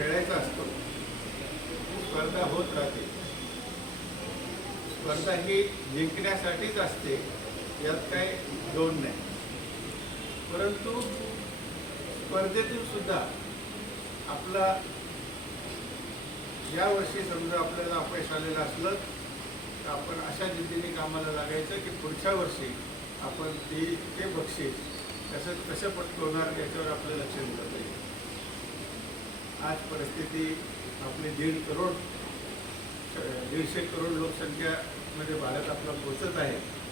खेळायचा असतो. स्पर्धा होत राहते. स्पर्धा ही जिंकण्यासाठीच असते यात काही दोन नाही. परंतु स्पर्धेतून सुद्धा आपला यावर्षी समजा आपल्याला अपयश आलेलं असलं तर आपण अशा जिद्दीने कामाला लागायचं की पुढच्या वर्षी आपण ती ते बक्षीस कसं कसं पटकवणार याच्यावर आपलं लक्ष दिलं आज परिस्थिती आपली दीड करोड दीडशे करोड लोकसंख्यामध्ये भारत आपला पोचत आहे.